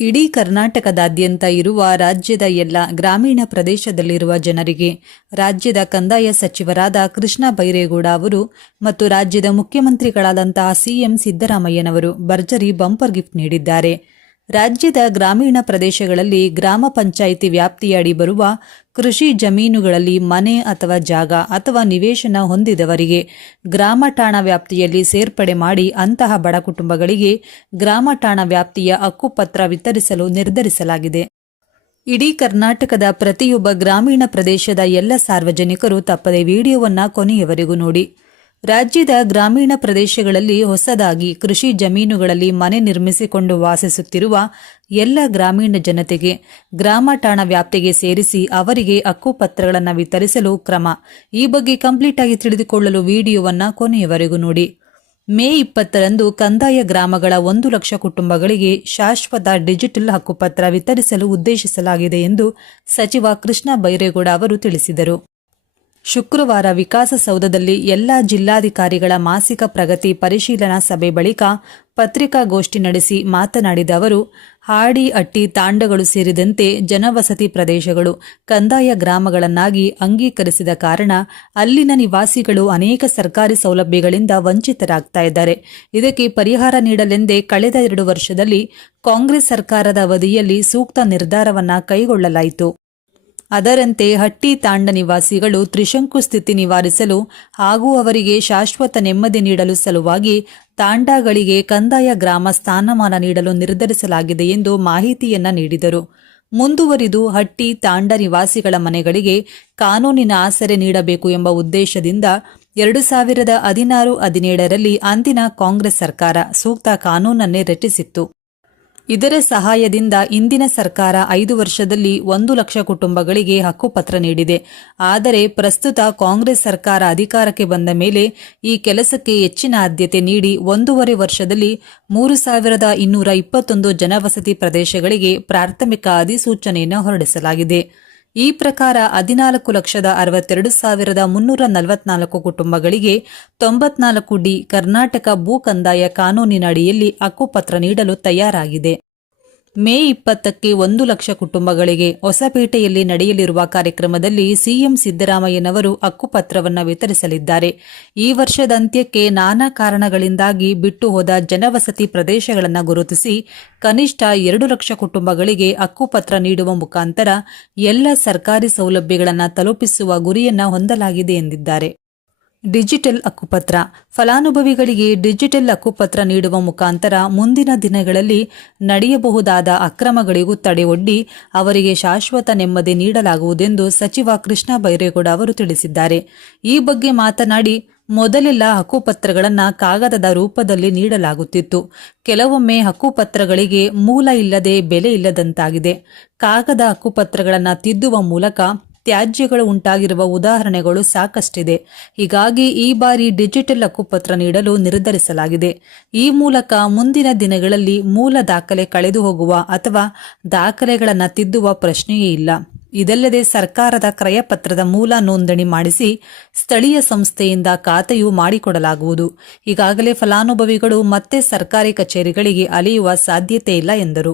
ಇಡೀ ಕರ್ನಾಟಕದಾದ್ಯಂತ ಇರುವ ರಾಜ್ಯದ ಎಲ್ಲ ಗ್ರಾಮೀಣ ಪ್ರದೇಶದಲ್ಲಿರುವ ಜನರಿಗೆ ರಾಜ್ಯದ ಕಂದಾಯ ಸಚಿವರಾದ ಕೃಷ್ಣ ಬೈರೇಗೌಡ ಅವರು ಮತ್ತು ರಾಜ್ಯದ ಮುಖ್ಯಮಂತ್ರಿಗಳಾದಂತಹ ಸಿಎಂ ಸಿದ್ದರಾಮಯ್ಯನವರು ಭರ್ಜರಿ ಬಂಪರ್ ಗಿಫ್ಟ್ ನೀಡಿದ್ದಾರೆ. ರಾಜ್ಯದ ಗ್ರಾಮೀಣ ಪ್ರದೇಶಗಳಲ್ಲಿ ಗ್ರಾಮ ಪಂಚಾಯಿತಿ ವ್ಯಾಪ್ತಿಯಡಿ ಬರುವ ಕೃಷಿ ಜಮೀನುಗಳಲ್ಲಿ ಮನೆ ಅಥವಾ ಜಾಗ ಅಥವಾ ನಿವೇಶನ ಹೊಂದಿದವರಿಗೆ ಗ್ರಾಮ ಠಾಣ ವ್ಯಾಪ್ತಿಯಲ್ಲಿ ಸೇರ್ಪಡೆ ಮಾಡಿ ಅಂತಹ ಬಡ ಕುಟುಂಬಗಳಿಗೆ ಗ್ರಾಮ ಠಾಣಾ ವ್ಯಾಪ್ತಿಯ ಹಕ್ಕುಪತ್ರ ವಿತರಿಸಲು ನಿರ್ಧರಿಸಲಾಗಿದೆ. ಇಡೀ ಕರ್ನಾಟಕದ ಪ್ರತಿಯೊಬ್ಬ ಗ್ರಾಮೀಣ ಪ್ರದೇಶದ ಎಲ್ಲ ಸಾರ್ವಜನಿಕರು ತಪ್ಪದೆ ವಿಡಿಯೋವನ್ನು ಕೊನೆಯವರೆಗೂ ನೋಡಿ. ರಾಜ್ಯದ ಗ್ರಾಮೀಣ ಪ್ರದೇಶಗಳಲ್ಲಿ ಹೊಸದಾಗಿ ಕೃಷಿ ಜಮೀನುಗಳಲ್ಲಿ ಮನೆ ನಿರ್ಮಿಸಿಕೊಂಡು ವಾಸಿಸುತ್ತಿರುವ ಎಲ್ಲ ಗ್ರಾಮೀಣ ಜನತೆಗೆ ಗ್ರಾಮ ಠಾಣಾ ವ್ಯಾಪ್ತಿಗೆ ಸೇರಿಸಿ ಅವರಿಗೆ ಹಕ್ಕುಪತ್ರಗಳನ್ನು ವಿತರಿಸಲು ಕ್ರಮ. ಈ ಬಗ್ಗೆ ಕಂಪ್ಲೀಟ್ ಆಗಿ ತಿಳಿದುಕೊಳ್ಳಲು ವಿಡಿಯೋವನ್ನು ಕೊನೆಯವರೆಗೂ ನೋಡಿ. ಮೇ ಇಪ್ಪತ್ತರಂದು ಕಂದಾಯ ಗ್ರಾಮಗಳ ಒಂದು ಲಕ್ಷ ಕುಟುಂಬಗಳಿಗೆ ಶಾಶ್ವತ ಡಿಜಿಟಲ್ ಹಕ್ಕುಪತ್ರ ವಿತರಿಸಲು ಉದ್ದೇಶಿಸಲಾಗಿದೆ ಎಂದು ಸಚಿವ ಕೃಷ್ಣ ಬೈರೇಗೌಡ ಅವರು ತಿಳಿಸಿದರು. ಶುಕ್ರವಾರ ವಿಕಾಸಸೌಧದಲ್ಲಿ ಎಲ್ಲ ಜಿಲ್ಲಾಧಿಕಾರಿಗಳ ಮಾಸಿಕ ಪ್ರಗತಿ ಪರಿಶೀಲನಾ ಸಭೆ ಬಳಿಕ ಪತ್ರಿಕಾಗೋಷ್ಠಿ ನಡೆಸಿ ಮಾತನಾಡಿದ ಅವರು, ಹಾಡಿ, ಅಟ್ಟಿ, ತಾಂಡಗಳು ಸೇರಿದಂತೆ ಜನವಸತಿ ಪ್ರದೇಶಗಳು ಕಂದಾಯ ಗ್ರಾಮಗಳನ್ನಾಗಿ ಅಂಗೀಕರಿಸಿದ ಕಾರಣ ಅಲ್ಲಿನ ನಿವಾಸಿಗಳು ಅನೇಕ ಸರ್ಕಾರಿ ಸೌಲಭ್ಯಗಳಿಂದ ವಂಚಿತರಾಗ್ತಾ ಇದ್ದಾರೆ. ಇದಕ್ಕೆ ಪರಿಹಾರ ನೀಡಲೆಂದೇ ಕಳೆದ ಎರಡು ವರ್ಷದಲ್ಲಿ ಕಾಂಗ್ರೆಸ್ ಸರ್ಕಾರದ ಅವಧಿಯಲ್ಲಿ ಸೂಕ್ತ ನಿರ್ಧಾರವನ್ನ ಕೈಗೊಳ್ಳಲಾಯಿತು. ಅದರಂತೆ ಹಟ್ಟಿ ತಾಂಡ ನಿವಾಸಿಗಳು ತ್ರಿಶಂಕು ಸ್ಥಿತಿ ನಿವಾರಿಸಲು ಹಾಗೂ ಅವರಿಗೆ ಶಾಶ್ವತ ನೆಮ್ಮದಿ ನೀಡಲು ಸಲುವಾಗಿ ತಾಂಡಗಳಿಗೆ ಕಂದಾಯ ಗ್ರಾಮ ಸ್ಥಾನಮಾನ ನೀಡಲು ನಿರ್ಧರಿಸಲಾಗಿದೆ ಎಂದು ಮಾಹಿತಿಯನ್ನ ನೀಡಿದರು. ಮುಂದುವರಿದು ಹಟ್ಟಿ ತಾಂಡ ನಿವಾಸಿಗಳ ಮನೆಗಳಿಗೆ ಕಾನೂನಿನ ಆಸರೆ ನೀಡಬೇಕು ಎಂಬ ಉದ್ದೇಶದಿಂದ ಎರಡು ಸಾವಿರದ ಹದಿನಾರು ಹದಿನೇಳರಲ್ಲಿ ಅಂದಿನ ಕಾಂಗ್ರೆಸ್ ಸರ್ಕಾರ ಸೂಕ್ತ ಕಾನೂನನ್ನೇ ರಚಿಸಿತ್ತು. ಇದರ ಸಹಾಯದಿಂದ ಇಂದಿನ ಸರ್ಕಾರ ಐದು ವರ್ಷದಲ್ಲಿ ಒಂದು ಲಕ್ಷ ಕುಟುಂಬಗಳಿಗೆ ಹಕ್ಕುಪತ್ರ ನೀಡಿದೆ. ಆದರೆ ಪ್ರಸ್ತುತ ಕಾಂಗ್ರೆಸ್ ಸರ್ಕಾರ ಅಧಿಕಾರಕ್ಕೆ ಬಂದ ಮೇಲೆ ಈ ಕೆಲಸಕ್ಕೆ ಹೆಚ್ಚಿನ ಆದ್ಯತೆ ನೀಡಿ ಒಂದೂವರೆ ವರ್ಷದಲ್ಲಿ ಮೂರು ಸಾವಿರದ ಇನ್ನೂರ ಇಪ್ಪತ್ತೊಂದು ಜನವಸತಿ ಪ್ರದೇಶಗಳಿಗೆ ಪ್ರಾಥಮಿಕ ಅಧಿಸೂಚನೆಯನ್ನು ಹೊರಡಿಸಲಾಗಿದೆ. ಈ ಪ್ರಕಾರ ಹದಿನಾಲ್ಕು ಲಕ್ಷದ ಅರವತ್ತೆರಡು ಸಾವಿರದ ಮುನ್ನೂರ ನಲವತ್ನಾಲ್ಕು ಕುಟುಂಬಗಳಿಗೆ ತೊಂಬತ್ನಾಲ್ಕು ಡಿ ಕರ್ನಾಟಕ ಭೂ ಕಂದಾಯ ಕಾನೂನಿನಡಿಯಲ್ಲಿ ಹಕ್ಕುಪತ್ರ ನೀಡಲು ತಯಾರಾಗಿದೆ. ಮೇ ಇಪ್ಪತ್ತಕ್ಕೆ ಒಂದು ಲಕ್ಷ ಕುಟುಂಬಗಳಿಗೆ ಹೊಸಪೇಟೆಯಲ್ಲಿ ನಡೆಯಲಿರುವ ಕಾರ್ಯಕ್ರಮದಲ್ಲಿ ಸಿಎಂ ಸಿದ್ದರಾಮಯ್ಯನವರು ಹಕ್ಕುಪತ್ರವನ್ನು ವಿತರಿಸಲಿದ್ದಾರೆ. ಈ ವರ್ಷದ ಅಂತ್ಯಕ್ಕೆ ನಾನಾ ಕಾರಣಗಳಿಂದಾಗಿ ಬಿಟ್ಟು ಹೋದ ಜನವಸತಿ ಪ್ರದೇಶಗಳನ್ನು ಗುರುತಿಸಿ ಕನಿಷ್ಠ ಎರಡು ಲಕ್ಷ ಕುಟುಂಬಗಳಿಗೆ ಹಕ್ಕುಪತ್ರ ನೀಡುವ ಮುಖಾಂತರ ಎಲ್ಲ ಸರ್ಕಾರಿ ಸೌಲಭ್ಯಗಳನ್ನು ತಲುಪಿಸುವ ಗುರಿಯನ್ನು ಹೊಂದಲಾಗಿದೆ ಎಂದಿದ್ದಾರೆ. ಡಿಜಿಟಲ್ ಹಕ್ಕುಪತ್ರ ಫಲಾನುಭವಿಗಳಿಗೆ ಡಿಜಿಟಲ್ ಹಕ್ಕುಪತ್ರ ನೀಡುವ ಮುಖಾಂತರ ಮುಂದಿನ ದಿನಗಳಲ್ಲಿ ನಡೆಯಬಹುದಾದ ಅಕ್ರಮಗಳಿಗೂ ತಡೆಯೊಡ್ಡಿ ಅವರಿಗೆ ಶಾಶ್ವತ ನೆಮ್ಮದಿ ನೀಡಲಾಗುವುದೆಂದು ಸಚಿವ ಕೃಷ್ಣ ಬೈರೇಗೌಡ ಅವರು ತಿಳಿಸಿದ್ದಾರೆ. ಈ ಬಗ್ಗೆ ಮಾತನಾಡಿ, ಮೊದಲೆಲ್ಲ ಹಕ್ಕುಪತ್ರಗಳನ್ನು ಕಾಗದದ ರೂಪದಲ್ಲಿ ನೀಡಲಾಗುತ್ತಿತ್ತು. ಕೆಲವೊಮ್ಮೆ ಹಕ್ಕುಪತ್ರಗಳಿಗೆ ಮೂಲ ಇಲ್ಲದೆ ಬೆಲೆ ಇಲ್ಲದಂತಾಗಿದೆ. ಕಾಗದ ಹಕ್ಕುಪತ್ರಗಳನ್ನು ತಿದ್ದುವ ಮೂಲಕ ತ್ಯಾಜ್ಯಗಳು ಉಂಟಾಗಿರುವ ಉದಾಹರಣೆಗಳು ಸಾಕಷ್ಟಿದೆ. ಹೀಗಾಗಿ ಈ ಬಾರಿ ಡಿಜಿಟಲ್ ಹಕ್ಕುಪತ್ರ ನೀಡಲು ನಿರ್ಧರಿಸಲಾಗಿದೆ. ಈ ಮೂಲಕ ಮುಂದಿನ ದಿನಗಳಲ್ಲಿ ಮೂಲ ದಾಖಲೆ ಕಳೆದು ಹೋಗುವ ಅಥವಾ ದಾಖಲೆಗಳನ್ನು ತಿದ್ದುವ ಪ್ರಶ್ನೆಯೇ ಇಲ್ಲ. ಇದಲ್ಲದೆ ಸರ್ಕಾರದ ಕ್ರಯಪತ್ರದ ಮೂಲ ನೋಂದಣಿ ಮಾಡಿಸಿ ಸ್ಥಳೀಯ ಸಂಸ್ಥೆಯಿಂದ ಖಾತೆಯು ಮಾಡಿಕೊಡಲಾಗುವುದು. ಈಗಾಗಲೇ ಫಲಾನುಭವಿಗಳು ಮತ್ತೆ ಸರ್ಕಾರಿ ಕಚೇರಿಗಳಿಗೆ ಅಲೆಯುವ ಸಾಧ್ಯತೆ ಇಲ್ಲ ಎಂದರು.